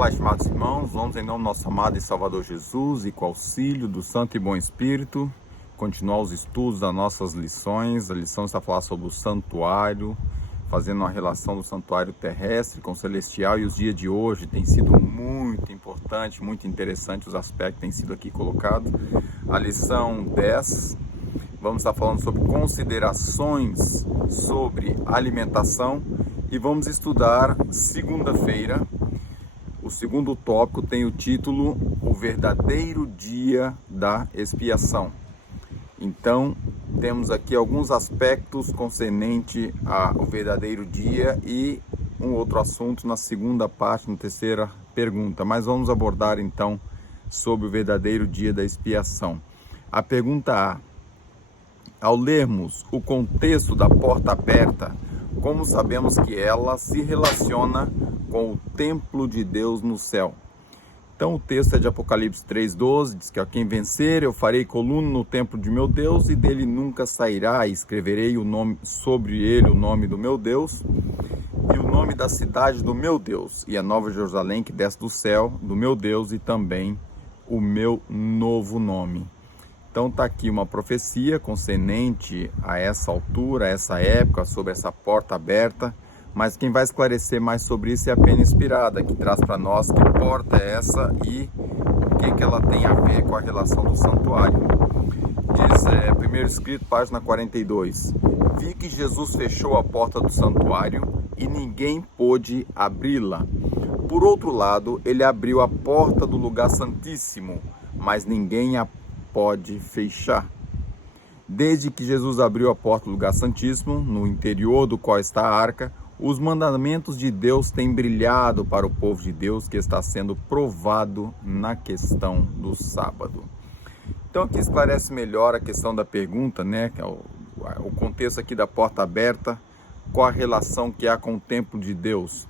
Olá, estimados irmãos, vamos em nome do nosso amado e Salvador Jesus e com auxílio do Santo e Bom Espírito continuar os estudos das nossas lições. A lição está a falar sobre o santuário, fazendo uma relação do santuário terrestre com o celestial, e os dias de hoje tem sido muito importante, muito interessante os aspectos que têm sido aqui colocados. A lição 10, vamos estar falando sobre considerações sobre alimentação e vamos estudar segunda-feira. O segundo tópico tem o título O Verdadeiro Dia da Expiação. Então, temos aqui alguns aspectos concernente ao verdadeiro dia e um outro assunto na segunda parte, na terceira pergunta. Mas vamos abordar então sobre o verdadeiro dia da expiação. A pergunta A: ao lermos o contexto da porta aberta, como sabemos que ela se relaciona com o templo de Deus no céu? Então o texto é de Apocalipse 3:12, diz que a quem vencer eu farei coluna no templo de meu Deus e dele nunca sairá, e escreverei sobre ele o nome do meu Deus e o nome da cidade do meu Deus e a nova Jerusalém que desce do céu do meu Deus e também o meu novo nome. Então está aqui uma profecia concernente a essa altura, a essa época, sobre essa porta aberta, mas quem vai esclarecer mais sobre isso é a Pena Inspirada, que traz para nós que porta é essa e o que ela tem a ver com a relação do santuário. Diz, primeiro escrito, página 42, vi que Jesus fechou a porta do santuário e ninguém pôde abri-la. Por outro lado, ele abriu a porta do lugar santíssimo, mas ninguém a pode fechar. Desde que Jesus abriu a porta do lugar santíssimo, no interior do qual está a arca, os mandamentos de Deus têm brilhado para o povo de Deus, que está sendo provado na questão do sábado. Então aqui esclarece melhor a questão da pergunta, né? Que é o contexto aqui da porta aberta, qual a relação que há com o templo de Deus.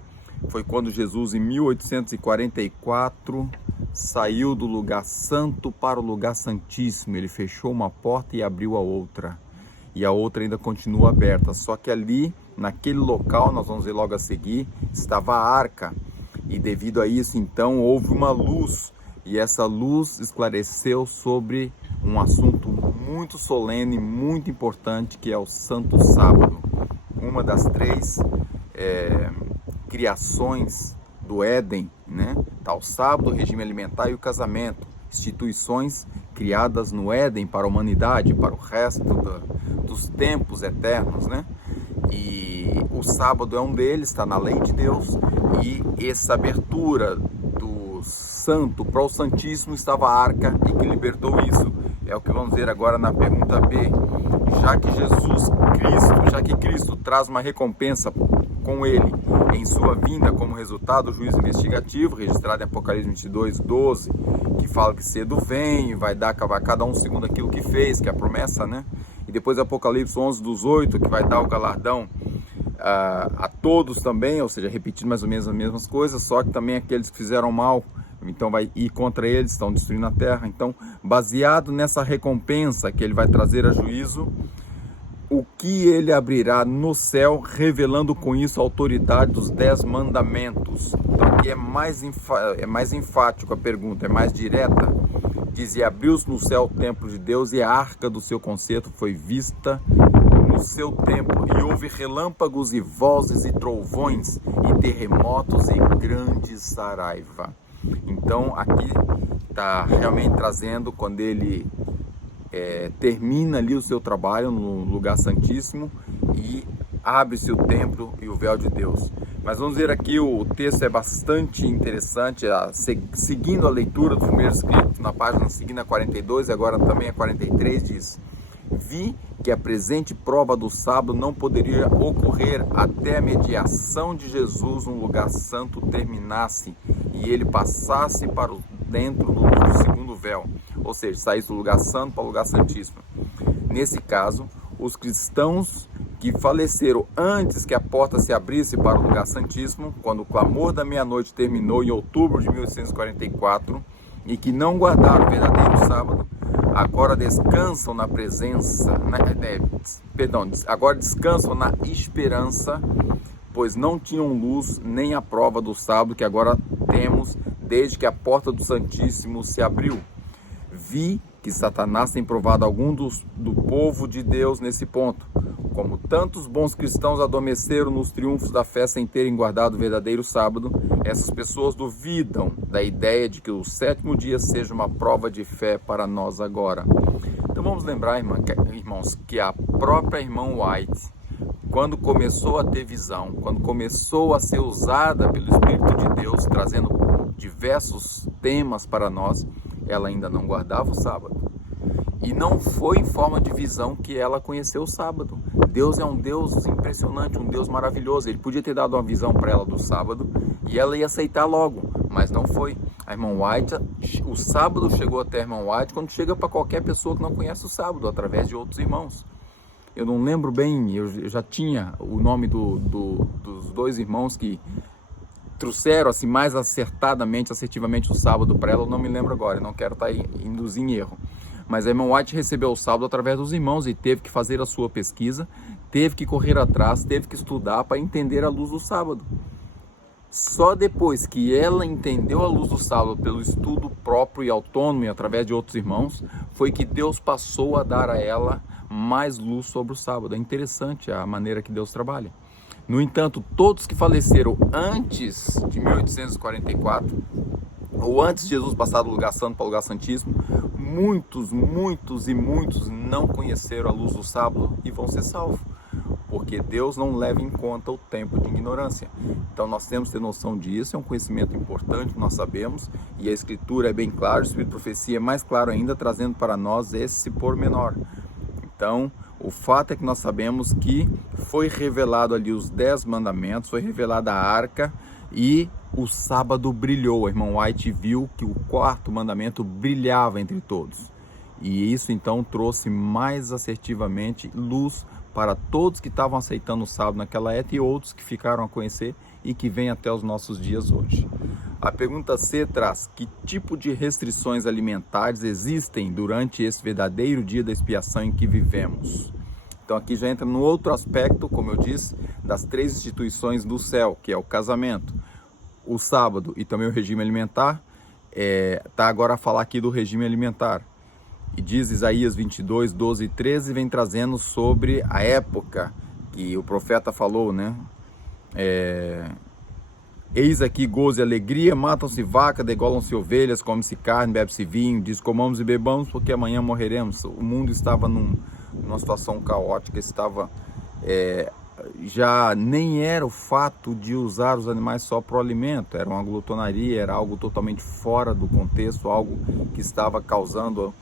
Foi quando Jesus, em 1844, saiu do lugar santo para o lugar santíssimo. Ele fechou uma porta e abriu a outra. E a outra ainda continua aberta. Só que ali, naquele local, nós vamos ver logo a seguir, estava a arca. E devido a isso, então, houve uma luz. E essa luz esclareceu sobre um assunto muito solene, muito importante, que é o Santo Sábado. Uma das três criações do Éden, né? Tá o sábado, o regime alimentar e o casamento, instituições criadas no Éden para a humanidade, para o resto dos tempos eternos, né? E o sábado é um deles, está na lei de Deus, e essa abertura do santo para o santíssimo estava a arca e que libertou isso. É o que vamos ver agora na pergunta B. Já que Cristo traz uma recompensa com ele em sua vinda como resultado do juízo investigativo, registrado em Apocalipse 22:12, que fala que cedo vem, vai dar a cada um segundo aquilo que fez, que é a promessa, né? E depois Apocalipse 11:8, que vai dar o galardão a todos também, ou seja, repetindo mais ou menos as mesmas coisas, só que também aqueles que fizeram mal, então vai ir contra eles, estão destruindo a terra. Então, baseado nessa recompensa que ele vai trazer a juízo, o que ele abrirá no céu, revelando com isso a autoridade dos 10 mandamentos. Então aqui é mais enfático a pergunta, é mais direta. Diz, e abriu-se no céu o templo de Deus e a arca do seu concerto foi vista no seu templo. E houve relâmpagos e vozes e trovões e terremotos e grande saraiva. Então aqui está realmente trazendo quando ele termina ali o seu trabalho no lugar santíssimo e abre-se o templo e o véu de Deus. Mas vamos ver aqui, o texto é bastante interessante, seguindo a leitura do primeiro escrito, na página seguinte a 42 e agora também a 43, diz: vi que a presente prova do sábado não poderia ocorrer até a mediação de Jesus no lugar santo terminasse e ele passasse para dentro do segundo véu, ou seja, saísse do lugar santo para o lugar santíssimo. Nesse caso, os cristãos que faleceram antes que a porta se abrisse para o lugar santíssimo, quando o clamor da meia-noite terminou em outubro de 1844, e que não guardaram o verdadeiro sábado, agora descansam na presença, agora descansam na esperança, pois não tinham luz nem a prova do sábado que agora temos desde que a porta do Santíssimo se abriu. Vi que Satanás tem provado algum do povo de Deus nesse ponto. Como tantos bons cristãos adormeceram nos triunfos da fé sem terem guardado o verdadeiro sábado, essas pessoas duvidam da ideia de que o sétimo dia seja uma prova de fé para nós agora. Então vamos lembrar, irmãos, que a própria irmã White, quando começou a ter visão, quando começou a ser usada pelo Espírito de Deus, trazendo diversos temas para nós, ela ainda não guardava o sábado. E não foi em forma de visão que ela conheceu o sábado. Deus é um Deus impressionante, um Deus maravilhoso. Ele podia ter dado uma visão para ela do sábado e ela ia aceitar logo, mas não foi. A irmã White, o sábado chegou até a irmã White quando chega para qualquer pessoa que não conhece o sábado, através de outros irmãos. Eu não lembro bem, eu já tinha o nome dos dois irmãos que trouxeram assim mais assertivamente o sábado para ela. Eu não me lembro agora, eu não quero estar induzindo em erro. Mas a irmã White recebeu o sábado através dos irmãos e teve que fazer a sua pesquisa, teve que correr atrás, teve que estudar para entender a luz do sábado. Só depois que ela entendeu a luz do sábado pelo estudo próprio e autônomo e através de outros irmãos, foi que Deus passou a dar a ela mais luz sobre o sábado. É interessante a maneira que Deus trabalha. No entanto, todos que faleceram antes de 1844, ou antes de Jesus passar do lugar santo para o lugar santíssimo, muitos não conheceram a luz do sábado e vão ser salvos, porque Deus não leva em conta o tempo de ignorância. Então nós temos que ter noção disso, é um conhecimento importante, nós sabemos, e a Escritura é bem clara, o Espírito de Profecia é mais claro ainda, trazendo para nós esse pormenor. Então, o fato é que nós sabemos que foi revelado ali os 10 mandamentos, foi revelada a arca e o sábado brilhou. A irmã White viu que o 4º mandamento brilhava entre todos. E isso então trouxe mais assertivamente luz para todos que estavam aceitando o sábado naquela época e outros que ficaram a conhecer e que vêm até os nossos dias hoje. A pergunta C traz: que tipo de restrições alimentares existem durante esse verdadeiro dia da expiação em que vivemos? Então aqui já entra no outro aspecto, como eu disse, das 3 instituições do céu, que é o casamento, o sábado e também o regime alimentar. Tá agora a falar aqui do regime alimentar. E diz Isaías 22, 12 e 13, vem trazendo sobre a época que o profeta falou, né? Eis aqui gozo e alegria, matam-se vacas, degolam-se ovelhas, come-se carne, bebe-se vinho, diz comamos e bebamos porque amanhã morreremos. O mundo estava numa situação caótica, estava já nem era o fato de usar os animais só para o alimento, era uma glutonaria, era algo totalmente fora do contexto, algo que estava causando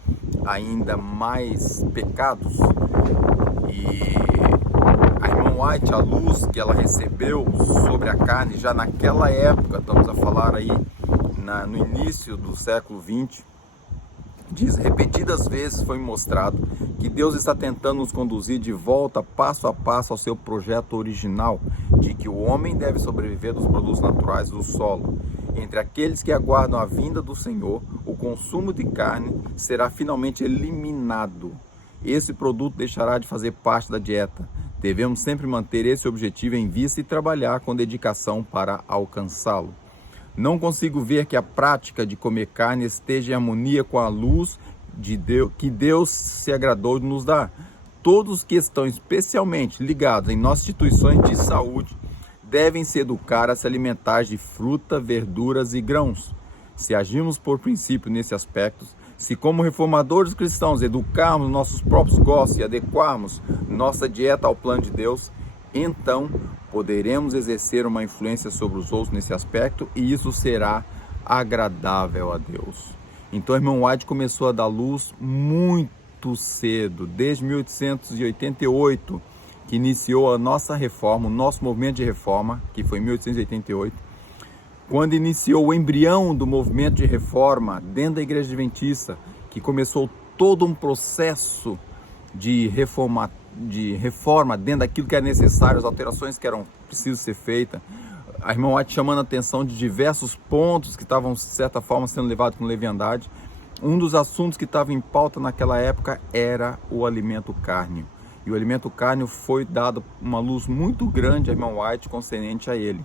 ainda mais pecados. E a irmã White, a luz que ela recebeu sobre a carne, já naquela época, estamos a falar aí no início do século XX, diz: repetidas vezes foi mostrado que Deus está tentando nos conduzir de volta passo a passo ao seu projeto original, de que o homem deve sobreviver dos produtos naturais do solo. Entre aqueles que aguardam a vinda do Senhor, o consumo de carne será finalmente eliminado. Esse produto deixará de fazer parte da dieta. Devemos sempre manter esse objetivo em vista e trabalhar com dedicação para alcançá-lo. Não consigo ver que a prática de comer carne esteja em harmonia com a luz de Deus, que Deus se agradou de nos dar. Todos que estão especialmente ligados em nossas instituições de saúde devem se educar a se alimentar de fruta, verduras e grãos. Se agirmos por princípio nesse aspecto, se como reformadores cristãos educarmos nossos próprios gostos e adequarmos nossa dieta ao plano de Deus, então poderemos exercer uma influência sobre os outros nesse aspecto e isso será agradável a Deus. Então a irmã White começou a dar luz muito cedo, desde 1888, que iniciou a nossa reforma, o nosso movimento de reforma, que foi em 1888, quando iniciou o embrião do movimento de reforma dentro da Igreja Adventista, que começou todo um processo de reforma dentro daquilo que era necessário, as alterações que eram precisas ser feitas. A irmã White chamando a atenção de diversos pontos que estavam, de certa forma, sendo levados com leviandade. Um dos assuntos que estava em pauta naquela época era o alimento cárneo. E o alimento cárneo foi dado uma luz muito grande à irmã White concernente a ele.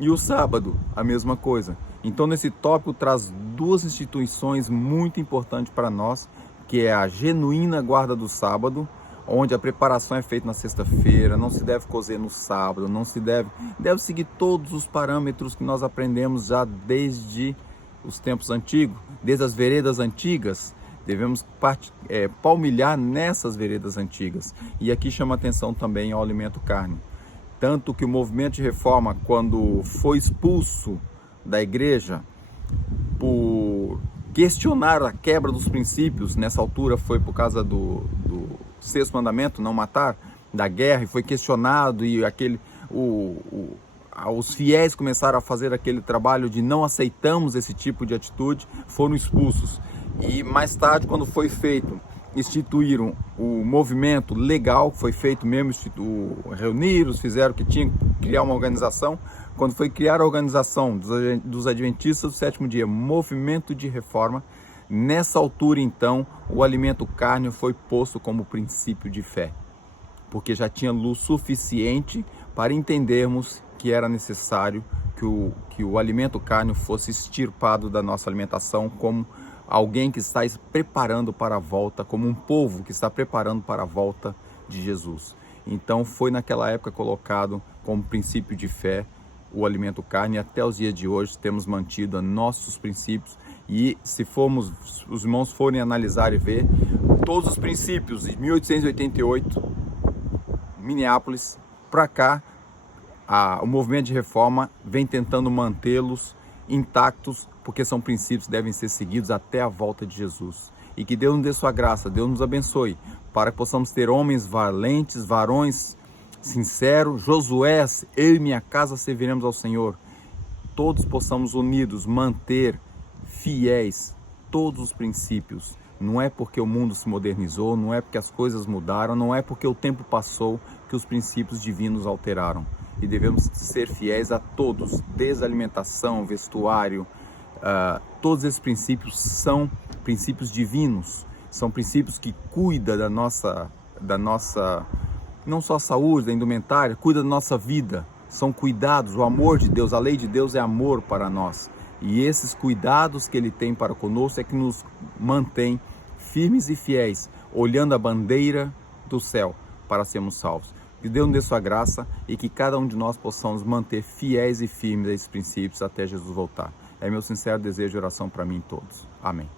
E o sábado, a mesma coisa. Então, nesse tópico, traz duas instituições muito importantes para nós, que é a genuína guarda do sábado, onde a preparação é feita na sexta-feira, não se deve cozer no sábado, não se deve seguir todos os parâmetros que nós aprendemos já desde os tempos antigos, desde as veredas antigas. Devemos palmilhar nessas veredas antigas. E aqui chama atenção também ao alimento carne. Tanto que o movimento de reforma, quando foi expulso da igreja por questionar a quebra dos princípios, nessa altura foi por causa do sexto mandamento, não matar, da guerra, e foi questionado, e os fiéis começaram a fazer aquele trabalho de não aceitamos esse tipo de atitude, foram expulsos. E mais tarde, quando foi feito, instituíram o movimento legal, foi feito mesmo, reuniram, fizeram que tinha que criar uma organização. Quando foi criar a organização dos Adventistas do Sétimo Dia, movimento de reforma, nessa altura então o alimento carne foi posto como princípio de fé, porque já tinha luz suficiente para entendermos que era necessário que o alimento carne fosse extirpado da nossa alimentação, como alguém que está preparando para a volta, como um povo que está preparando para a volta de Jesus. Então foi naquela época colocado como princípio de fé o alimento carne, e até os dias de hoje temos mantido nossos princípios. E se os irmãos forem analisar e ver, todos os princípios de 1888, Minneapolis, para cá, o movimento de reforma vem tentando mantê-los intactos, porque são princípios que devem ser seguidos até a volta de Jesus. E que Deus nos dê sua graça, Deus nos abençoe, para que possamos ter homens valentes, varões sinceros, Josué, eu e minha casa serviremos ao Senhor. Todos possamos unidos manter fiéis todos os princípios. Não é porque o mundo se modernizou, não é porque as coisas mudaram, não é porque o tempo passou que os princípios divinos alteraram. E devemos ser fiéis a todos, desde a alimentação, vestuário, todos esses princípios são princípios divinos, são princípios que cuidam da nossa, não só a saúde, da indumentária, cuida da nossa vida, são cuidados, o amor de Deus, a lei de Deus é amor para nós. E esses cuidados que Ele tem para conosco é que nos mantém firmes e fiéis, olhando a bandeira do céu para sermos salvos. Que Deus nos dê sua graça e que cada um de nós possamos manter fiéis e firmes a esses princípios até Jesus voltar. É meu sincero desejo e oração para mim e todos. Amém.